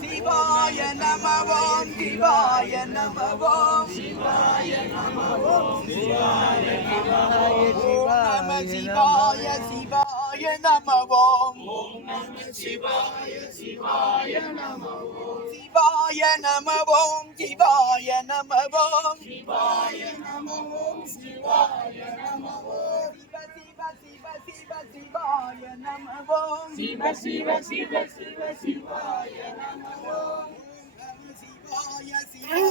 சிவாய நமவோம் சிவாய நமவோம் சிவாய நமவோம் சிவாய நம சிவாய சிவாய நமவோம் சிவாய சிவாய நமவோம் சிவாய நமவோம் சிவாய நமவோம் சிவாய நமவோம் சிவாய நமவோம் சிவ சிவாய நமவோம் சிவ சிவ சிவ சிவ சிவாய நமவோம் சிவாய சிவாய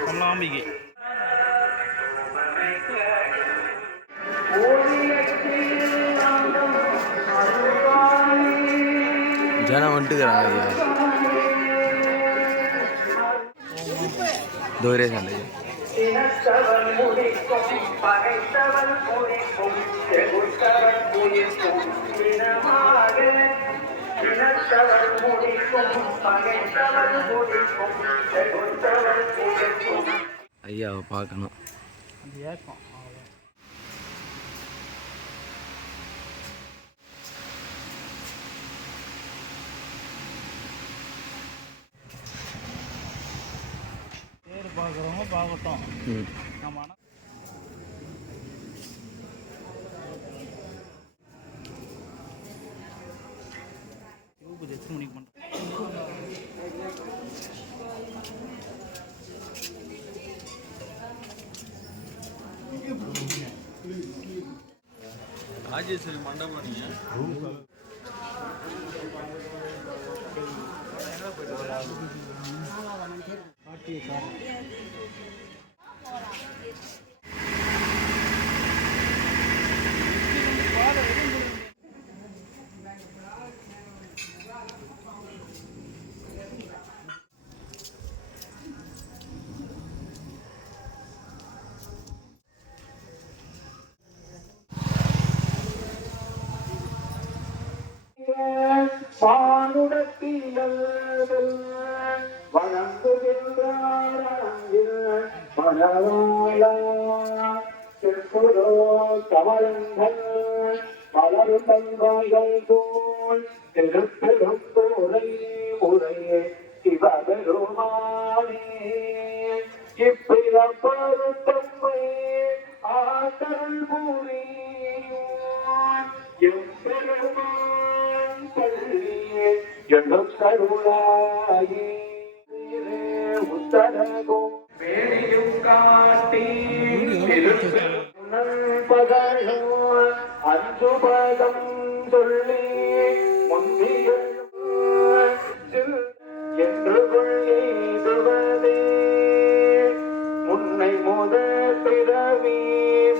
கல்லாம்பிகை ஜனம் வந்துட்டுக்கிறாங்க தோரே சண்டை ஐயாவை பார்க்கணும். பேர் பார்க்குறவங்க பார்க்கட்டும். நம்ம எத்தனை மணிக்கு பண்ணுறோம்? ராஜேஸ்வரி மண்டபம் நீங்கள் பானுடத்தில் வணங்குகின்றார் செப்புரோ கமலங்கள் மலரும் பங்காய்கள் போல் திருப்பெரும்புரை உரையே சிவபெருமானே இப்பிறப்பருத்தம்மை ஆற்றல் புரியும் எம்பெருமான் பள்ளியே எண்ணும் கருளாயே உத்தரகும் வேணியும் காட்டி பகலும் அஞ்சு பதம் சொல்லி முந்தியும் என்று கொள்ளிடுவதே முன்னை முத பிறவி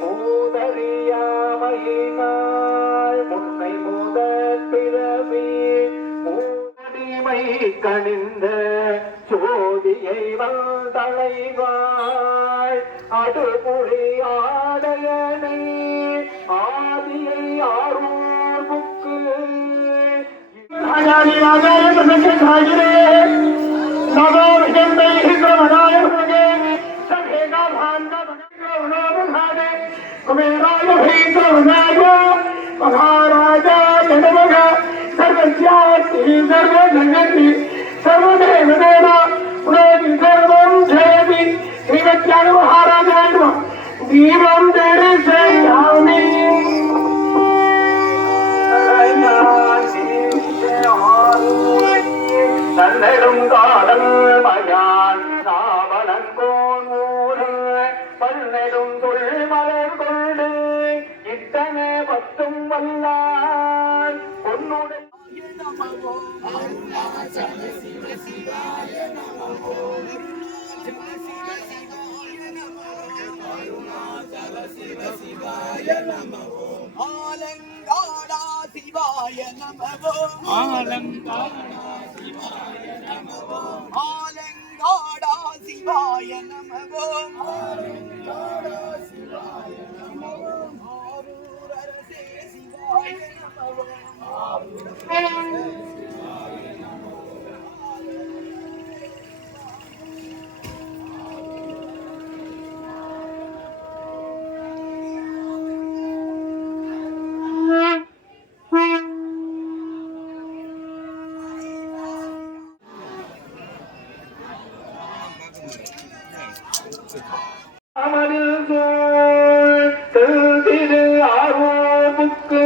மூதறியாமையினாள் முன்னை முத பிறவி மூதடிமை கணிந்த சோதியை வந்தளைவாள் அடுபுழி ஆடையனை ஆதியை ஆரூர் முக்கு महाराजा सर्वज्ञाति सर्वजगति सर्वदेवदेव पुनोति सर्वं जयति श्रीमत्याग महाराजाय दीपं दर्शयामि ஆலங்காடா சிவாய நமவோ ஆலங்காடா சிவாய நமவோ ஆரூர் அரசே சிவாய நமவோ அமரில் சூழ் திரு ஆரூர் புக்கு